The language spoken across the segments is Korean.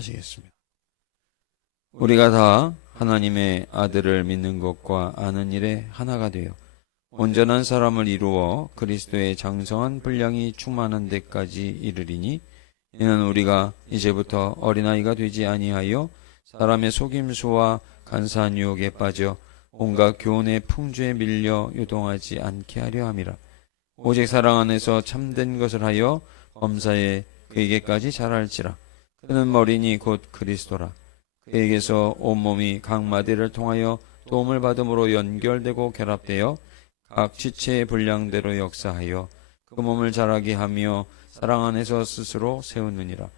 하시겠습니다. 우리가 다 하나님의 아들을 믿는 것과 아는 일에 하나가 되어 온전한 사람을 이루어 그리스도의 장성한 분량이 충만한 데까지 이르리니, 이는 우리가 이제부터 어린아이가 되지 아니하여 사람의 속임수와 간사한 유혹에 빠져 온갖 교훈의 풍조에 밀려 요동하지 않게 하려 함이라. 오직 사랑 안에서 참된 것을 하여 범사에 그에게까지 자랄지라. 그는 머리니 곧 그리스도라. 그에게서 온몸이 각 마디를 통하여 도움을 받음으로 연결되고 결합되어 각 지체의 분량대로 역사하여 그 몸을 자라게 하며 사랑 안에서 스스로 세우느니라.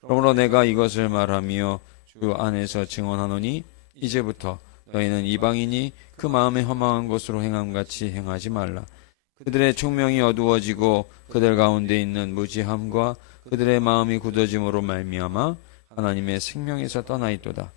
그러므로 내가 이것을 말하며 주 안에서 증언하노니, 이제부터 너희는 이방인이 그 마음에 허망한 것으로 행함같이 행하지 말라. 그들의 총명이 어두워지고 그들 가운데 있는 무지함과 그들의 마음이 굳어짐으로 말미암아 하나님의 생명에서 떠나 있도다.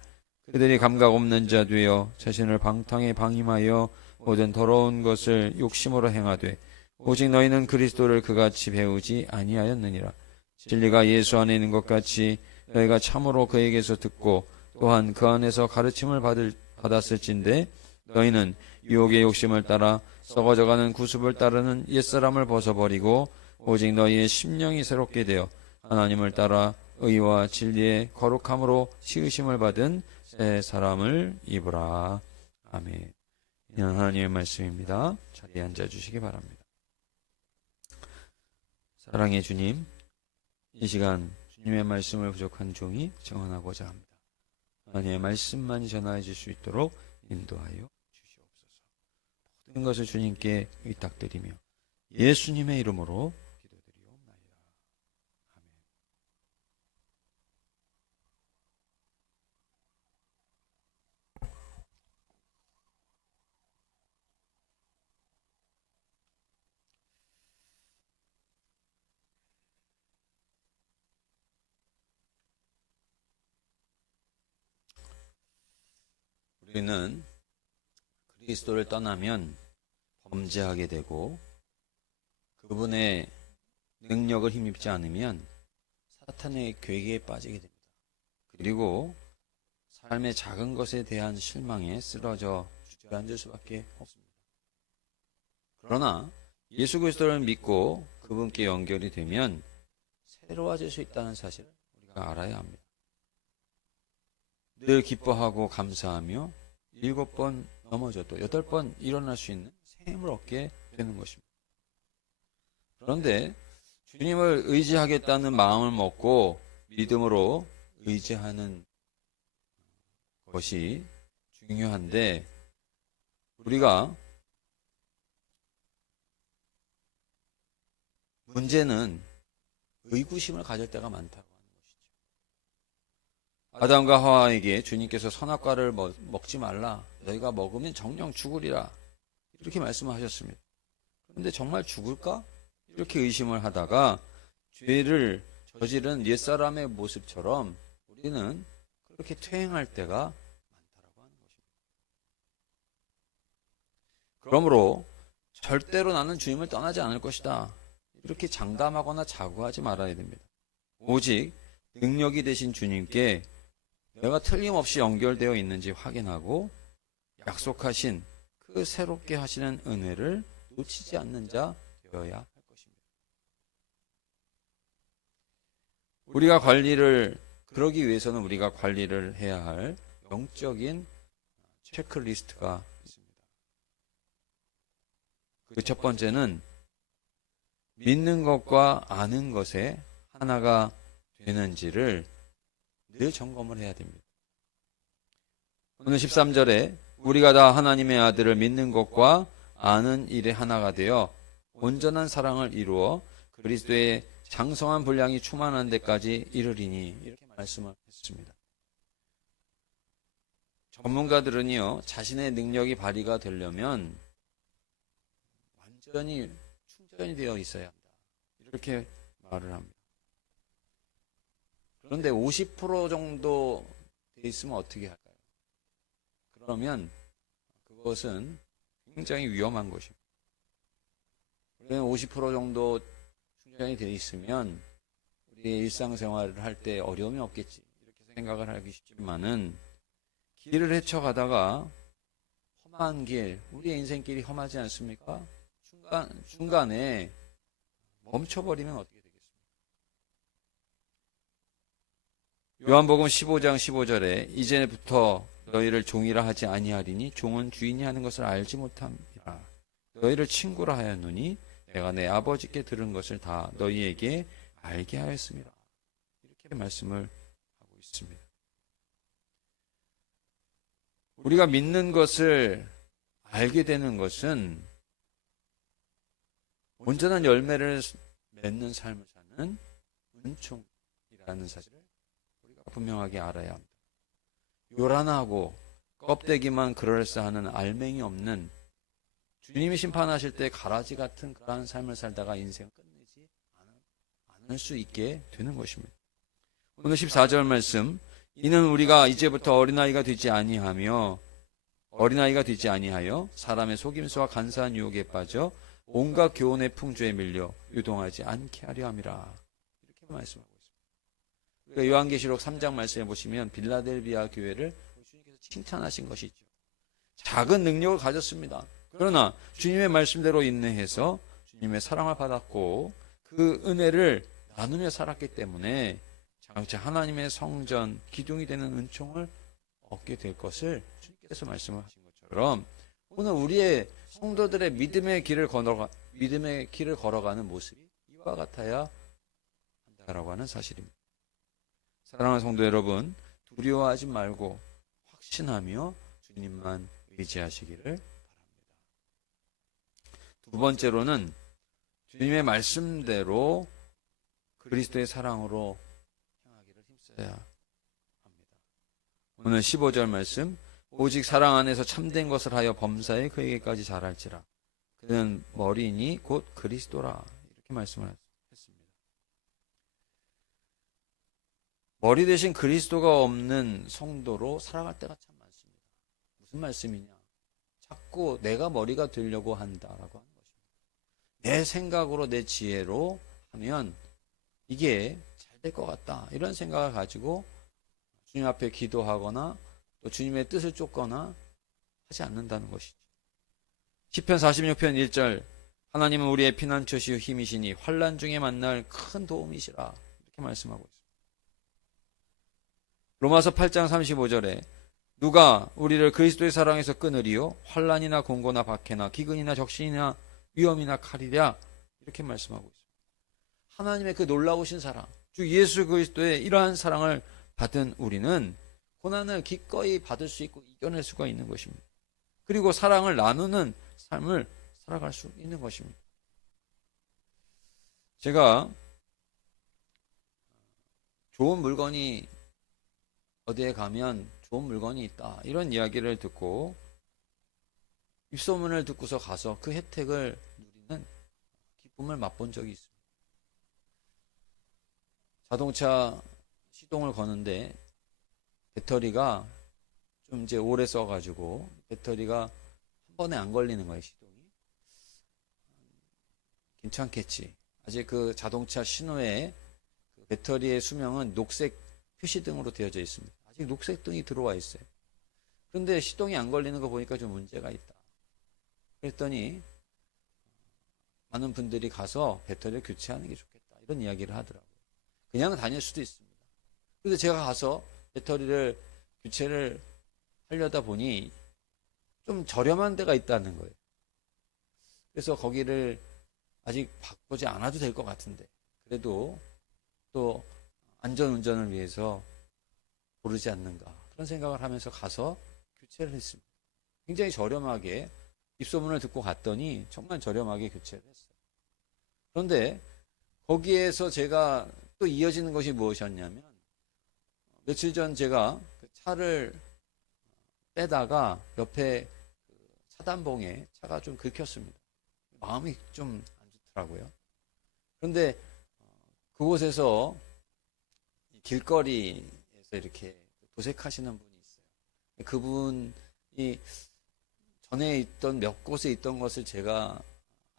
그들이 감각 없는 자 되어 자신을 방탕에 방임하여 모든 더러운 것을 욕심으로 행하되, 오직 너희는 그리스도를 그같이 배우지 아니하였느니라. 진리가 예수 안에 있는 것 같이 너희가 참으로 그에게서 듣고 또한 그 안에서 가르침을 받았을진데, 너희는 유혹의 욕심을 따라 썩어져가는 구습을 따르는 옛사람을 벗어버리고 오직 너희의 심령이 새롭게 되어 하나님을 따라 의와 진리의 거룩함으로 씌우심을 받은 새 사람을 입으라. 아멘. 이는 하나님의 말씀입니다. 자리에 앉아주시기 바랍니다. 사랑의 주님, 이 시간 주님의 말씀을 부족한 종이 증언하고자 합니다. 하나님의 말씀만 전하여 줄 수 있도록 인도하여 주시옵소서. 모든 것을 주님께 의탁드리며 예수님의 이름으로 기도드리옵나이다. 아멘. 우리는 그리스도를 떠나면 범죄하게 되고, 그분의 능력을 힘입지 않으면 사탄의 괴계에 빠지게 됩니다. 그리고 삶의 작은 것에 대한 실망에 쓰러져 주저앉을 수밖에 없습니다. 그러나 예수 그리스도를 믿고 그분께 연결이 되면 새로워질 수 있다는 사실을 우리가 알아야 합니다. 늘 기뻐하고 감사하며 7번 넘어져도 8번 일어날 수 있는 새 힘을 얻게 되는 것입니다. 그런데 주님을 의지하겠다는 마음을 먹고 믿음으로 의지하는 것이 중요한데, 우리가 문제는 의구심을 가질 때가 많다고 하는 것이죠. 아담과 하와에게 주님께서 선악과를 먹지 말라, 너희가 먹으면 정령 죽으리라, 이렇게 말씀하셨습니다. 그런데 정말 죽을까? 이렇게 의심을 하다가 죄를 저지른 옛사람의 모습처럼 우리는 그렇게 퇴행할 때가 많다고 하는 것입니다. 그러므로 절대로 나는 주님을 떠나지 않을 것이다, 이렇게 장담하거나 자부하지 말아야 됩니다. 오직 능력이 되신 주님께 내가 틀림없이 연결되어 있는지 확인하고 약속하신 그 새롭게 하시는 은혜를 놓치지 않는 자 되어야 할 것입니다. 우리가 그러기 위해서는 우리가 관리를 해야 할 영적인 체크리스트가 있습니다. 그 첫 번째는 믿는 것과 아는 것에 하나가 되는지를 늘 점검을 해야 됩니다. 오늘 13절에 우리가 다 하나님의 아들을 믿는 것과 아는 일에 하나가 되어 온전한 사랑을 이루어 그리스도의 장성한 분량이 충만한 데까지 이르리니, 이렇게 말씀을 했습니다. 전문가들은요, 자신의 능력이 발휘가 되려면 완전히 충전이 되어 있어야 한다, 이렇게 말을 합니다. 그런데 50% 정도 돼 있으면 어떻게 할까요? 그러면 그것은 굉장히 위험한 것입니다. 우리는 50% 정도 충전이 되어 있으면 우리의 일상생활을 할 때 어려움이 없겠지, 이렇게 생각을 하기 쉽지만은 길을 헤쳐가다가 험한 길, 우리의 인생길이 험하지 않습니까? 중간에 멈춰버리면 어떻게 되겠습니까? 요한복음 15장 15절에 이제부터 너희를 종이라 하지 아니하리니 종은 주인이 하는 것을 알지 못함이라. 너희를 친구라 하였노니 내가 내 아버지께 들은 것을 다 너희에게 알게 하였습니다. 이렇게 말씀을 하고 있습니다. 우리가 믿는 것을 알게 되는 것은 온전한 열매를 맺는 삶을 사는 은총이라는 사실을 우리가 분명하게 알아야 합니다. 요란하고 껍데기만 그럴싸하는 알맹이 없는 주님이 심판하실 때 가라지 같은 그러한 삶을 살다가 인생을 끝내지 않을 수 있게 되는 것입니다. 오늘 14절 말씀, 이는 우리가 이제부터 어린아이가 되지 아니하여 사람의 속임수와 간사한 유혹에 빠져 온갖 교훈의 풍조에 밀려 유동하지 않게 하려 함이라. 이렇게 말씀하고 있습니다. 그러니까 요한계시록 3장 말씀에 보시면 빌라델비아 교회를 주님께서 칭찬하신 것이죠. 작은 능력을 가졌습니다. 그러나 주님의 말씀대로 인내해서 주님의 사랑을 받았고 그 은혜를 나누며 살았기 때문에 장차 하나님의 성전 기둥이 되는 은총을 얻게 될 것을 주님께서 말씀하신 것처럼 오늘 우리의 성도들의 믿음의 길을 걸어가는 모습이 이와 같아야 한다라고 하는 사실입니다. 사랑하는 성도 여러분, 두려워하지 말고 확신하며 주님만 의지하시기를 바랍니다. 두 번째로는 주님의 말씀대로 그리스도의 사랑으로 행하기를 힘써야 합니다. 오늘 15절 말씀, 오직 사랑 안에서 참된 것을 하여 범사에 그에게까지 자랄지라. 그는 머리이니 곧 그리스도라. 이렇게 말씀을 했습니다. 머리 대신 그리스도가 없는 성도로 살아갈 때가 참 많습니다. 무슨 말씀이냐? 자꾸 내가 머리가 되려고 한다라고 하는 것입니다. 내 생각으로 내 지혜로 하면 이게 잘 될 것 같다. 이런 생각을 가지고 주님 앞에 기도하거나 또 주님의 뜻을 쫓거나 하지 않는다는 것이죠. 시편 46편 1절, 하나님은 우리의 피난처시요 힘이시니 환난 중에 만날 큰 도움이시라. 이렇게 말씀하고 있습니다. 로마서 8장 35절에 누가 우리를 그리스도의 사랑에서 끊으리요? 환난이나 공고나 박해나 기근이나 적신이나 위험이나 칼이랴. 이렇게 말씀하고 있습니다. 하나님의 그 놀라우신 사랑, 주 예수 그리스도의 이러한 사랑을 받은 우리는 고난을 기꺼이 받을 수 있고 이겨낼 수가 있는 것입니다. 그리고 사랑을 나누는 삶을 살아갈 수 있는 것입니다. 제가 좋은 물건이 어디에 가면 좋은 물건이 있다, 이런 이야기를 듣고 입소문을 듣고서 가서 그 혜택을 누리는 기쁨을 맛본 적이 있습니다. 자동차 시동을 거는데 배터리가 좀 이제 오래 써가지고 배터리가 한 번에 안 걸리는 거예요, 시동이. 괜찮겠지. 아직 그 자동차 신호에 그 배터리의 수명은 녹색 표시등으로 되어져 있습니다. 아직 녹색 등이 들어와 있어요. 그런데 시동이 안 걸리는 거 보니까 좀 문제가 있다. 그랬더니 많은 분들이 가서 배터리를 교체하는 게 좋겠다, 이런 이야기를 하더라고요. 그냥 다닐 수도 있습니다. 그런데 제가 가서 배터리를 교체를 하려다 보니 좀 저렴한 데가 있다는 거예요. 그래서 거기를 아직 바꾸지 않아도 될 것 같은데 그래도 또 안전운전을 위해서 고르지 않는가, 그런 생각을 하면서 가서 교체를 했습니다. 굉장히 저렴하게 입소문을 듣고 갔더니 정말 저렴하게 교체를 했어요. 그런데 거기에서 제가 또 이어지는 것이 무엇이었냐면, 며칠 전 제가 그 차를 빼다가 옆에 차단봉에 차가 좀 긁혔습니다. 마음이 좀 안 좋더라고요. 그런데 그곳에서 길거리에서 이렇게 도색하시는 분이 있어요. 그분이 전에 있던 몇 곳에 있던 것을 제가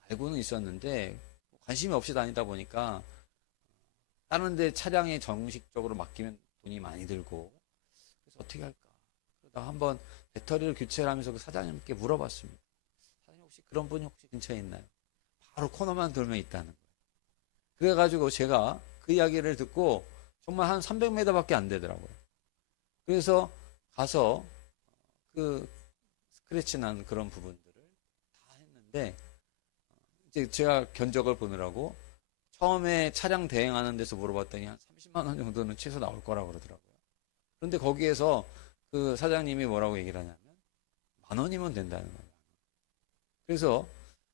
알고는 있었는데 관심이 없이 다니다 보니까 다른 데 차량에 정식적으로 맡기면 돈이 많이 들고 그래서 어떻게 할까? 그러다가 한번 배터리를 교체를 하면서 그 사장님께 물어봤습니다. 사장님 혹시 그런 분이 혹시 근처에 있나요? 바로 코너만 돌면 있다는 거예요. 그래가지고 제가 그 이야기를 듣고 정말 한 300m밖에 안 되더라고요. 그래서 가서 그 스크래치 난 그런 부분들을 다 했는데 이제 제가 견적을 보느라고 처음에 차량 대행하는 데서 물어봤더니 한 30만 원 정도는 최소 나올 거라고 그러더라고요. 그런데 거기에서 그 사장님이 뭐라고 얘기를 하냐면 10,000원이면 된다는 거예요. 그래서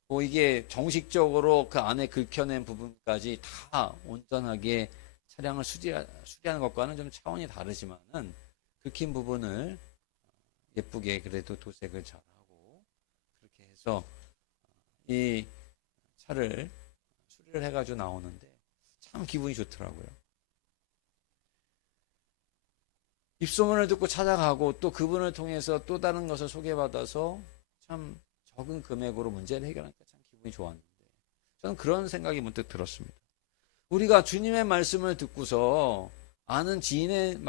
뭐 이게 정식적으로 그 안에 긁혀낸 부분까지 다 온전하게 차량을 수리하는 것과는 좀 차원이 다르지만은 긁힌 부분을 예쁘게 그래도 도색을 잘하고 그렇게 해서 이 차를 수리를 해가지고 나오는데 참 기분이 좋더라고요. 입소문을 듣고 찾아가고 또 그분을 통해서 또 다른 것을 소개받아서 참 적은 금액으로 문제를 해결하니까 참 기분이 좋았는데 저는 그런 생각이 문득 들었습니다. 우리가 주님의 말씀을 듣고서 아는 지인의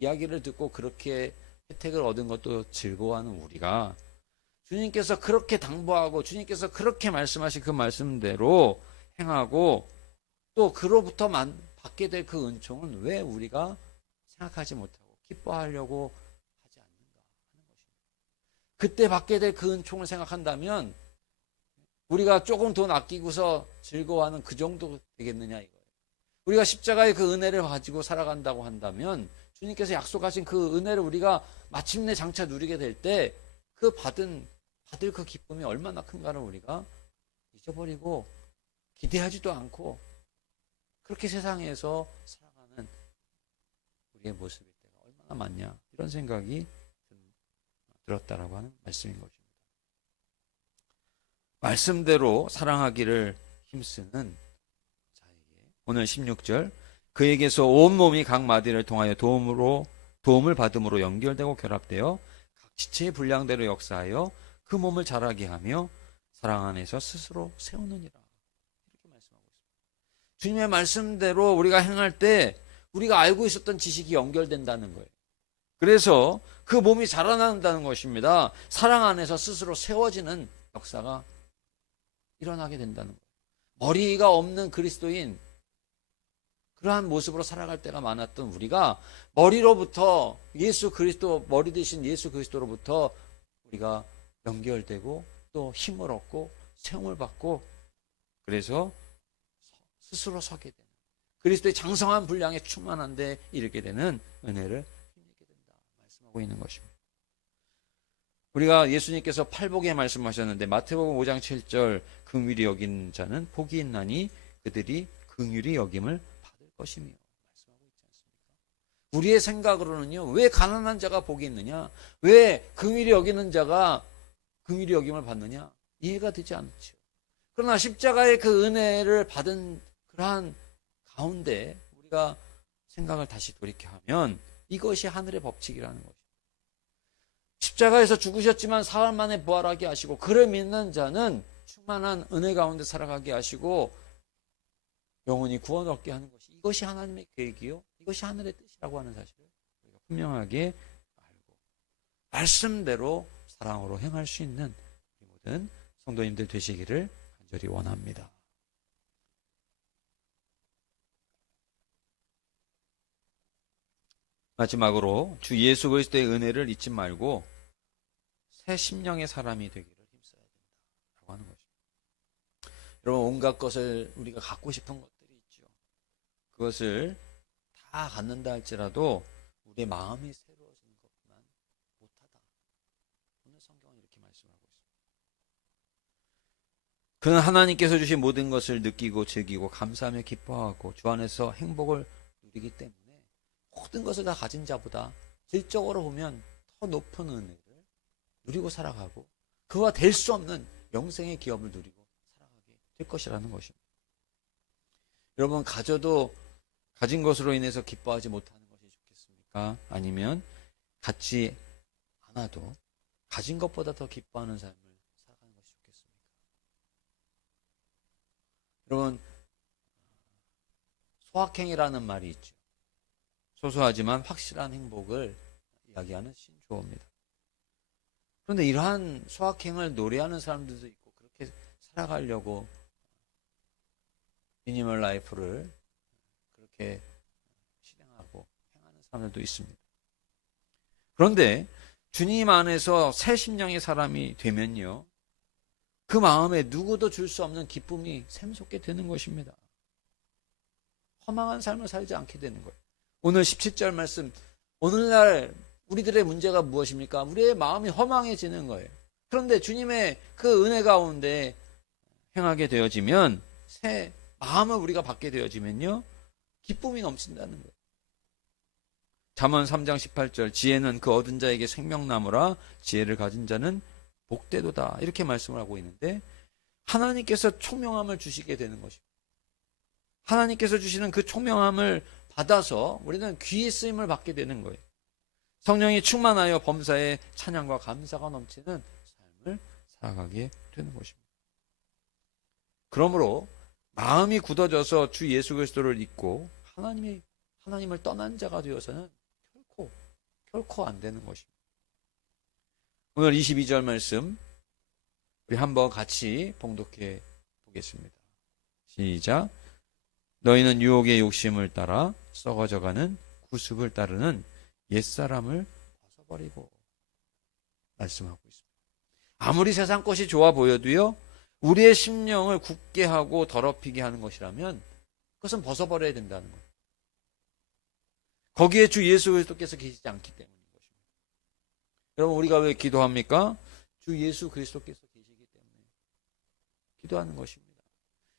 이야기를 듣고 그렇게 혜택을 얻은 것도 즐거워하는 우리가 주님께서 그렇게 당부하고 주님께서 그렇게 말씀하신 그 말씀대로 행하고 또 그로부터 받게 될 그 은총은 왜 우리가 생각하지 못하고 기뻐하려고 하지 않는가 하는 것입니다. 그때 받게 될 그 은총을 생각한다면 우리가 조금 돈 아끼고서 즐거워하는 그 정도 되겠느냐 이거예요. 우리가 십자가의 그 은혜를 가지고 살아간다고 한다면 주님께서 약속하신 그 은혜를 우리가 마침내 장차 누리게 될 때 그 받을 그 기쁨이 얼마나 큰가를 우리가 잊어버리고 기대하지도 않고 그렇게 세상에서 살아가는 우리의 모습일 때가 얼마나 많냐 이런 생각이 들었다라고 하는 말씀인 것입니다. 말씀대로 사랑하기를 힘쓰는 자에게 오늘 16절 그에게서 온몸이 각 마디를 통하여 도움을 받음으로 연결되고 결합되어 각 지체의 분량대로 역사하여 그 몸을 자라게 하며 사랑 안에서 스스로 세우느니라. 이렇게 말씀하고 있습니다. 주님의 말씀대로 우리가 행할 때 우리가 알고 있었던 지식이 연결된다는 거예요. 그래서 그 몸이 자라난다는 것입니다. 사랑 안에서 스스로 세워지는 역사가 일어나게 된다는 거예요. 머리가 없는 그리스도인 그러한 모습으로 살아갈 때가 많았던 우리가 머리로부터 예수 그리스도 머리 되신 예수 그리스도로부터 우리가 연결되고 또 힘을 얻고 세움을 받고 그래서 스스로 서게 되는 그리스도의 장성한 분량에 충만한 데 이르게 되는 은혜를 힘입게 된다 말씀하고 있는 것입니다. 우리가 예수님께서 팔복에 말씀하셨는데 마태복음 5장 7절 긍휼히 여긴 자는 복이 있나니 그들이 긍휼히 여김을 받을 것이며 말씀하고 있지 않습니까? 우리의 생각으로는요. 왜 가난한 자가 복이 있느냐? 왜 긍휼히 여기는 자가 긍휼히 여김을 받느냐? 이해가 되지 않죠. 그러나 십자가의 그 은혜를 받은 그러한 가운데 우리가 생각을 다시 돌이켜하면 이것이 하늘의 법칙이라는 것입니다. 십자가에서 죽으셨지만 사흘 만에 부활하게 하시고 그를 믿는 자는 충만한 은혜 가운데 살아가게 하시고 영원히 구원 얻게 하는 것이 이것이 하나님의 계획이요 이것이 하늘의 뜻이라고 하는 사실을 우리가 분명하게 알고 말씀대로 사랑으로 행할 수 있는 모든 성도님들 되시기를 간절히 원합니다. 마지막으로 주 예수 그리스도의 은혜를 잊지 말고 새 심령의 사람이 되기를 힘써야 된다라고 하는 것입니다. 여러분 온갖 것을 우리가 갖고 싶은 것들이 있죠. 그것을 다 갖는다 할지라도 우리의 마음이 새로워지는 것만 못하다. 오늘 성경은 이렇게 말씀하고 있습니다. 그는 하나님께서 주신 모든 것을 느끼고 즐기고 감사하며 기뻐하고 주 안에서 행복을 누리기 때문에 모든 것을 다 가진 자보다 질적으로 보면 더 높은 은혜를 누리고 살아가고 그와 될 수 없는 영생의 기업을 누리고 살아가게 될 것이라는 것입니다. 여러분 가져도 가진 것으로 인해서 기뻐하지 못하는 것이 좋겠습니까? 아니면 갖지 않아도 가진 것보다 더 기뻐하는 삶을 살아가는 것이 좋겠습니까? 여러분 소확행이라는 말이 있죠. 소소하지만 확실한 행복을 이야기하는 신조어입니다. 그런데 이러한 소확행을 노래하는 사람들도 있고 그렇게 살아가려고 미니멀 라이프를 그렇게 실행하고 행하는 사람들도 있습니다. 그런데 주님 안에서 새 심령의 사람이 되면요, 그 마음에 누구도 줄 수 없는 기쁨이 샘솟게 되는 것입니다. 허망한 삶을 살지 않게 되는 거예요. 오늘 17절 말씀, 오늘날 우리들의 문제가 무엇입니까? 우리의 마음이 허망해지는 거예요. 그런데 주님의 그 은혜 가운데 행하게 되어지면, 새 마음을 우리가 받게 되어지면요, 기쁨이 넘친다는 거예요. 잠언 3장 18절, 지혜는 그 얻은 자에게 생명나무라 지혜를 가진 자는 복되도다, 이렇게 말씀을 하고 있는데, 하나님께서 총명함을 주시게 되는 것입니다. 하나님께서 주시는 그 총명함을 받아서 우리는 귀의 쓰임을 받게 되는 거예요. 성령이 충만하여 범사에 찬양과 감사가 넘치는 삶을 살아가게 되는 것입니다. 그러므로 마음이 굳어져서 주 예수 그리스도를 잊고 하나님을 떠난 자가 되어서는 결코 안 되는 것입니다. 오늘 22절 말씀 우리 한번 같이 봉독해 보겠습니다. 시작. 너희는 유혹의 욕심을 따라 썩어져가는 구습을 따르는 옛사람을 벗어버리고, 말씀하고 있습니다. 아무리 세상 것이 좋아 보여도요, 우리의 심령을 굳게 하고 더럽히게 하는 것이라면 그것은 벗어버려야 된다는 거예요. 거기에 주 예수 그리스도께서 계시지 않기 때문인 것입니다. 여러분, 우리가 왜 기도합니까? 주 예수 그리스도께서 계시기 때문에 기도하는 것입니다.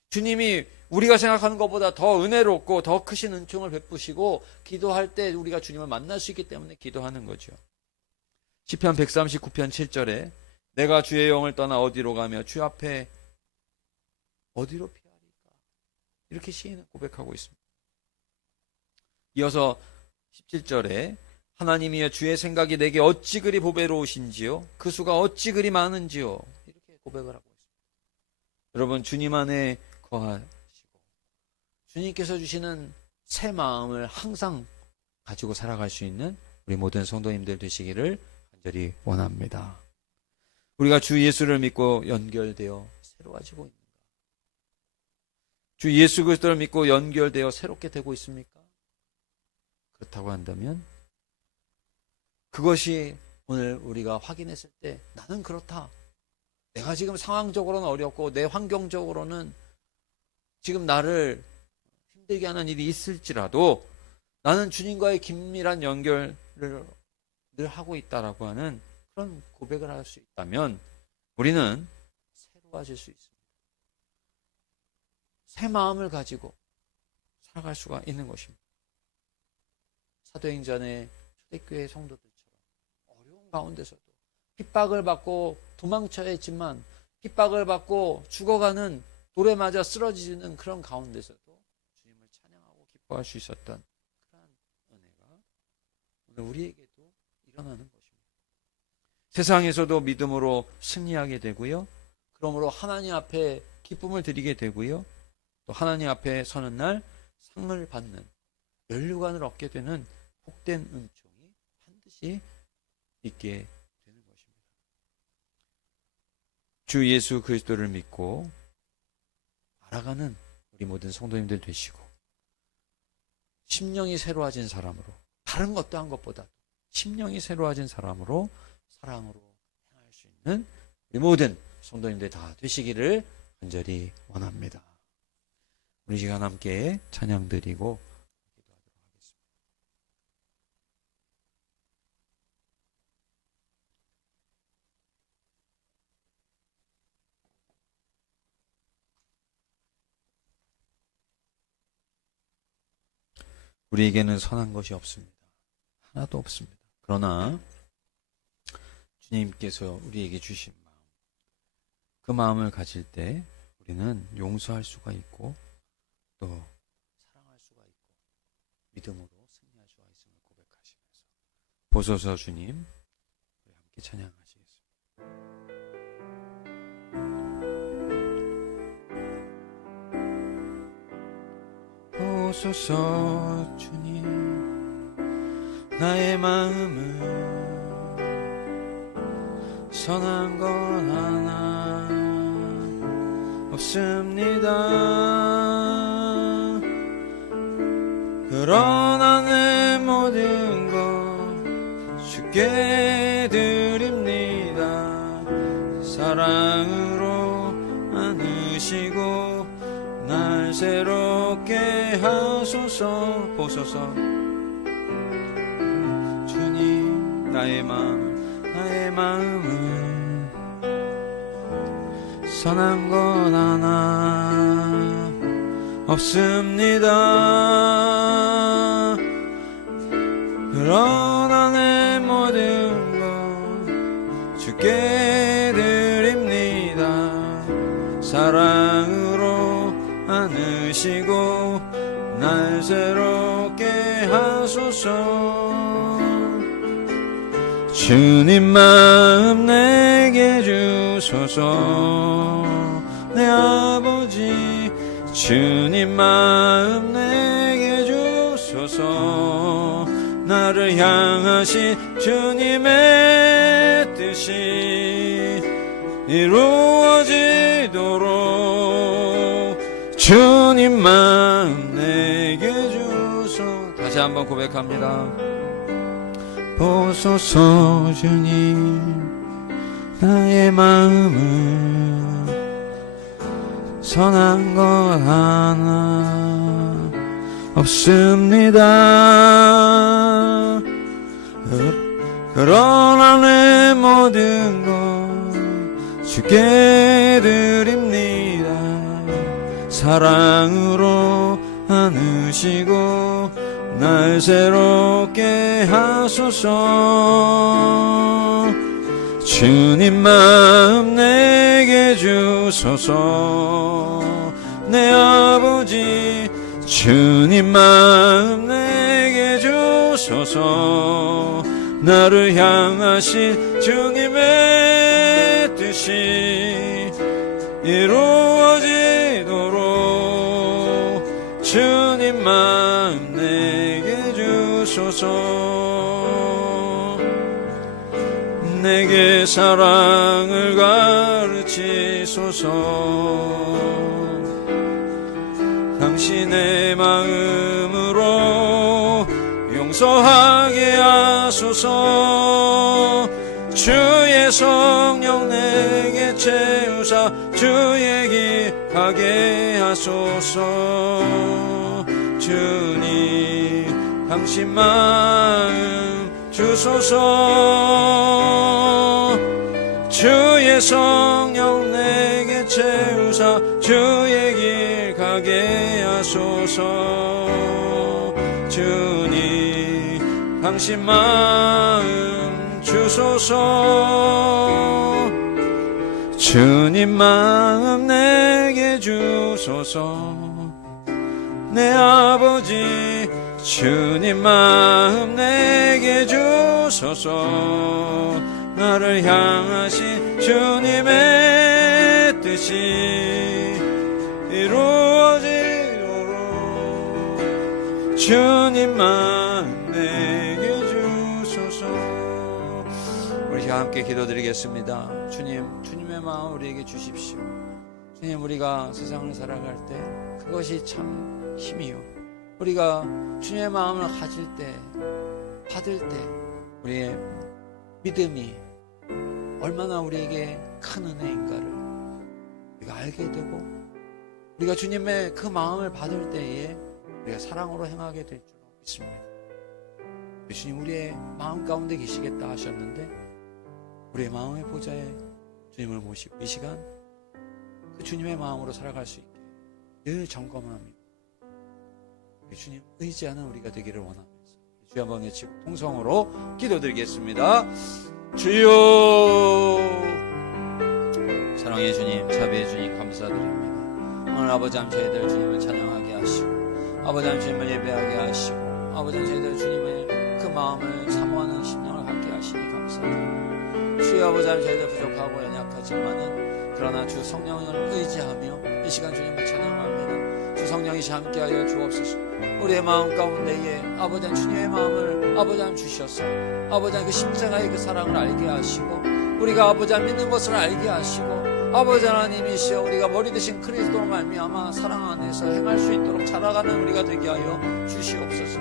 주님이 우리가 생각하는 것보다 더 은혜롭고 더 크신 은총을 베푸시고, 기도할 때 우리가 주님을 만날 수 있기 때문에 기도하는 거죠. 시편 139편 7절에 내가 주의 영을 떠나 어디로 가며 주 앞에 어디로 피하리까, 이렇게 시인은 고백하고 있습니다. 이어서 17절에 하나님이여 주의 생각이 내게 어찌 그리 보배로우신지요, 그 수가 어찌 그리 많은지요, 이렇게 고백을 하고 있습니다. 여러분, 주님 안에 거하시고 주님께서 주시는 새 마음을 항상 가지고 살아갈 수 있는 우리 모든 성도님들 되시기를 간절히 원합니다. 우리가 주 예수를 믿고 연결되어 새로워지고 있는가? 주 예수 그리스도를 믿고 연결되어 새롭게 되고 있습니까? 그렇다고 한다면 그것이 오늘 우리가 확인했을 때, 나는 그렇다, 내가 지금 상황적으로는 어렵고 내 환경적으로는 지금 나를 힘들게 하는 일이 있을지라도 나는 주님과의 긴밀한 연결을 늘 하고 있다라고 하는 그런 고백을 할 수 있다면 우리는 새로워질 수 있습니다. 새 마음을 가지고 살아갈 수가 있는 것입니다. 사도행전의 초대교회 성도들처럼 어려운 가운데서도 핍박을 받고 도망쳐야 했지만, 핍박을 받고 죽어가는, 돌에 맞아 쓰러지는 그런 가운데서도 주님을 찬양하고 기뻐할 수 있었던 그런 은혜가 오늘 우리에게도 일어나는 것입니다. 세상에서도 믿음으로 승리하게 되고요, 그러므로 하나님 앞에 기쁨을 드리게 되고요, 또 하나님 앞에 서는 날 상을 받는, 면류관을 얻게 되는 복된 은총이 반드시 있게 되는 것입니다. 주 예수 그리스도를 믿고 알아가는 우리 모든 성도님들 되시고, 심령이 새로워진 사람으로, 다른 것도 한 것보다 심령이 새로워진 사람으로 사랑으로 행할 수 있는 우리 모든 성도님들 다 되시기를 간절히 원합니다. 우리 시간 함께 찬양 드리고 기도하도록 하겠습니다. 우리에게는 선한 것이 없습니다. 하나도 없습니다. 그러나 주님께서 우리에게 주신 마음, 그 마음을 가질 때 우리는 용서할 수가 있고 또 사랑할 수가 있고 믿음으로 승리할 수가 있음을 고백하시면서 보소서 주님, 우리 함께 찬양하시겠습니다. 보소서 주님, 나의 마음은 선한 것 하나 없습니다. 그러나 내 모든 것 주께 드립니다. 사랑으로 안으시고 날 새롭게 하소서. 보소서. 주님, 나의 마음은 선한 것 하나 없습니다. 그러나 내 모든 것 주께 드립니다. 사랑으로 안으시고 날 새롭게 하소서. 주님 마음 내게 주소서. 내 아버지, 주님 마음 내게 주소서. 나를 향하신 주님의 뜻이 이루어지도록 주님 마음 내게 주소서. 다시 한번 고백합니다. 보소서. 주님, 나의 마음은 선한 것 하나 없습니다. 그러나 내 모든 것 주께 드립니다. 사랑으로 안으시고 날 새롭게 하소서. 주님 마음 내게 주소서. 내 아버지, 주님 마음 내게 주소서. 나를 향하신 주님의 뜻이 이루어지도록 주님 마음 내게 주소서. 내게 사랑을 가르치소서. 당신의 마음으로 용서하게 하소서. 주의 성령 내게 채우사 주의 길 가게 하소서. 주님, 당신 마음 주소서. 주의 성령 내게 채우사 주의 길 가게 하소서. 주님, 당신 마음 주소서. 주님 마음 내게 주소서. 내 아버지, 주님 마음 내게 주소서. 나를 향하신 주님의 뜻이 이루어지도록 주님 마음 내게 주소서. 우리 함께 기도드리겠습니다. 주님, 주님의 마음 우리에게 주십시오. 주님, 우리가 세상을 살아갈 때 그것이 참 힘이요, 우리가 주님의 마음을 가질 때, 받을 때 우리의 믿음이 얼마나 우리에게 큰 은혜인가를 우리가 알게 되고, 우리가 주님의 그 마음을 받을 때에 우리가 사랑으로 행하게 될 줄 믿습니다. 주님, 우리의 마음 가운데 계시겠다 하셨는데 우리의 마음의 보좌에 주님을 모시고 이 시간 그 주님의 마음으로 살아갈 수 있게 늘 점검합니다. 주님 의지하는 우리가 되기를 원합니다. 주여 한번 외치고 통성으로 기도드리겠습니다. 주여. 사랑의 주님, 자비의 주님, 감사드립니다. 오늘 아버지 하나님, 저희들 주님을 찬양하게 하시고 아버지 하나님 주님을 예배하게 하시고 아버지 하나님 저희들 주님의 그 마음을 사모하는 심령을 갖게 하시니 감사드립니다. 주여 아버지 하나님, 저희들 부족하고 연약하지만은 그러나 주 성령을 의지하며 이 시간 주님을 찬양합니다. 주 성령이시 함께하여 주옵소서. 우리의 마음 가운데에 아버지 하나님 주님의 마음을 아버지 하나님 주셔서 아버지 하나님 그 십자가의 그 사랑을 알게 하시고 우리가 아버지 하나님 믿는 것을 알게 하시고 아버지 하나님이시여 우리가 머리 되신 그리스도로 말미암아 사랑 안에서 행할 수 있도록 자라가는 우리가 되게 하여 주시옵소서.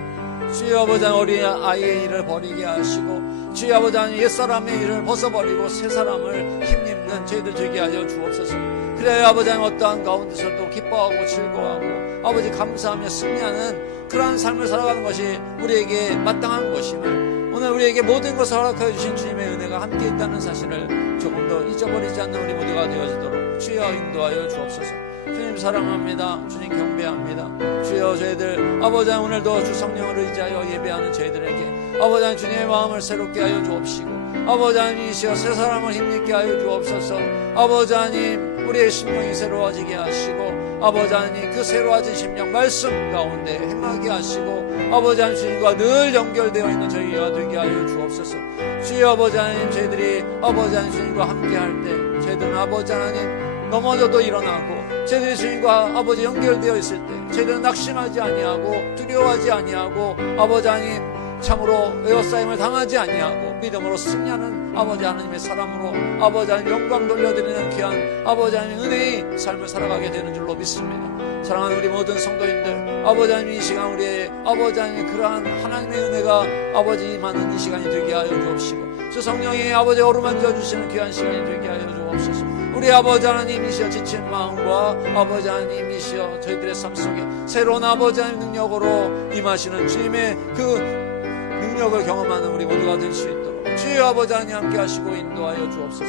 주여 아버지 하나님 어린 아이의 일을 버리게 하시고 주여 아버지 하나님 옛사람의 일을 벗어버리고 새 사람을 힘입는 저희들 되게 하여 주옵소서. 그래야 아버지 하나님 어떠한 가운데서도 기뻐하고 즐거워하고 아버지 감사하며 승리하는 그러한 삶을 살아가는 것이 우리에게 마땅한 것임을 오늘 우리에게 모든 것을 허락하여 주신 주님의 은혜가 함께 있다는 사실을 조금 더 잊어버리지 않는 우리 모두가 되어지도록 주여 인도하여 주옵소서. 주님 사랑합니다. 주님 경배합니다. 주여 저희들 아버지 하나님 오늘도 주 성령을 의지하여 예배하는 저희들에게 아버지 하나님 주님의 마음을 새롭게 하여 주옵시고 아버지 하나님이시여 새 사람을 힘있게 하여 주옵소서. 아버지 하나님 우리의 심령이 새로워지게 하시고 아버지 하나님 그 새로워진 심령 말씀 가운데 행하게 하시고 아버지 하나님 주님과 늘 연결되어 있는 저희가 되게 하여 주옵소서. 주여 아버지 하나님 저희들이 아버지 하나님 주님과 함께 할 때 저희들은 아버지 하나님 넘어져도 일어나고 저희들이 주님과 아버지 연결되어 있을 때 저희들은 낙심하지 아니하고 두려워하지 아니하고 아버지 하나님 참으로 에워싸임을 당하지 아니하고 믿음으로 승리하는 아버지 하나님의 사람으로 아버지 하나님 영광 돌려드리는 귀한 아버지 하나님 은혜의 삶을 살아가게 되는 줄로 믿습니다. 사랑하는 우리 모든 성도님들 아버지 하나님 이 시간 우리의 아버지 하나님 그러한 하나님의 은혜가 아버지 임하는 이 시간이 되게 하여 주옵시고 주 성령이 아버지 어루만져 주시는 귀한 시간이 되게 하여 주옵소서. 우리 아버지 하나님이시여 지친 마음과 아버지 하나님이시여 저희들의 삶 속에 새로운 아버지 하나님 능력으로 임하시는 주님의 그 능력을 경험하는 우리 모두가 될 수 있도록 주여 아버지 하나님 함께 하시고 인도하여 주옵소서.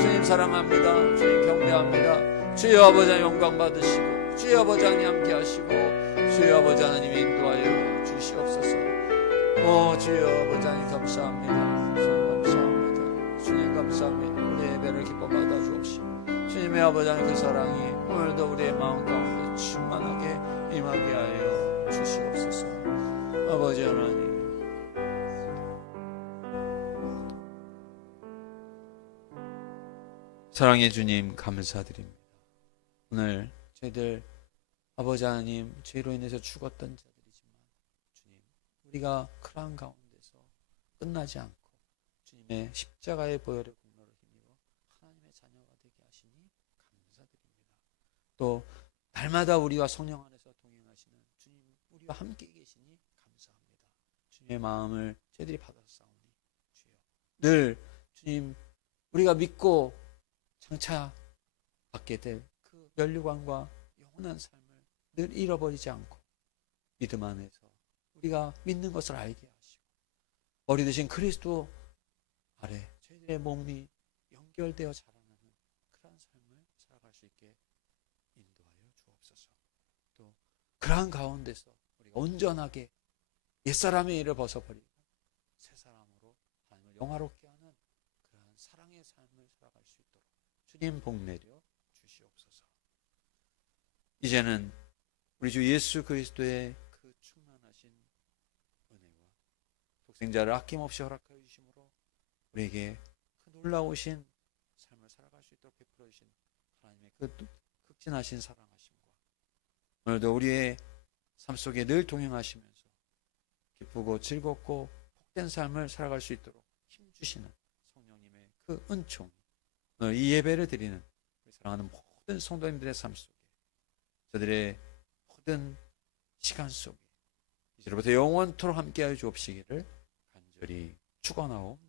주님 사랑합니다. 주님 경배합니다. 주여 아버지 하나님 영광 받으시고 주여 아버지 하나님 함께 하시고 주여 아버지 하나님 인도하여 주시옵소서. 주여 아버지 하나님 감사합니다. 주님 감사합니다. 주님 감사합니다. 우리의 예배를 기뻐 받아 주옵시고 주님의 아버지 하나님 그 사랑이 오늘도 우리의 마음 가운데 충만하게 임하게 하여 주시옵소서. 아버지 하나님 사랑의 주님 감사드립니다. 오늘 저희들 아버지 하나님 죄로 인해서 죽었던 자들이지만 주님 우리가 그러한 가운데서 끝나지 않고 주님의 십자가의 보혈의 공로를 힘입어 하나님의 자녀가 되게 하시니 감사드립니다. 또 날마다 우리와 성령 안에서 동행하시는 주님 우리와 함께 계시니 감사합니다. 주님의 마음을 저희들이 받았사오니 주여 늘 주님 우리가 믿고 장차 받게 될 그 면류관과 영원한 삶을 늘 잃어버리지 않고 믿음 안에서 우리가 믿는 것을 알게 하시고 머리 되신 그리스도 아래 저희들의 몸이 연결되어 자라나는 그러한 삶을 살아갈 수 있게 인도하여 주옵소서. 또 그러한 가운데서 우리가 온전하게 옛사람의 일을 벗어버리고 새 사람으로 하나님을 영화롭게 하는 그러한 사랑의 삶을 살아갈 수 있도록 주님 복 내려 주시옵소서. 이제는 우리 주 예수 그리스도의 그 충만하신 은혜와 독생자를 아낌없이 허락하여 주심으로 우리에게 그 놀라우신 삶을 살아갈 수 있도록 베풀어 주신 하나님의 그 극진하신 사랑하심과 오늘도 우리의 삶 속에 늘 동행하시면서 기쁘고 즐겁고 복된 삶을 살아갈 수 있도록 힘주시는 성령님의 그 은총 오늘 이 예배를 드리는 우리 사랑하는 모든 성도님들의 삶 속에 저들의 모든 시간 속에 이제로부터 영원토록 함께하여 주옵시기를 간절히 축원하옵나이다.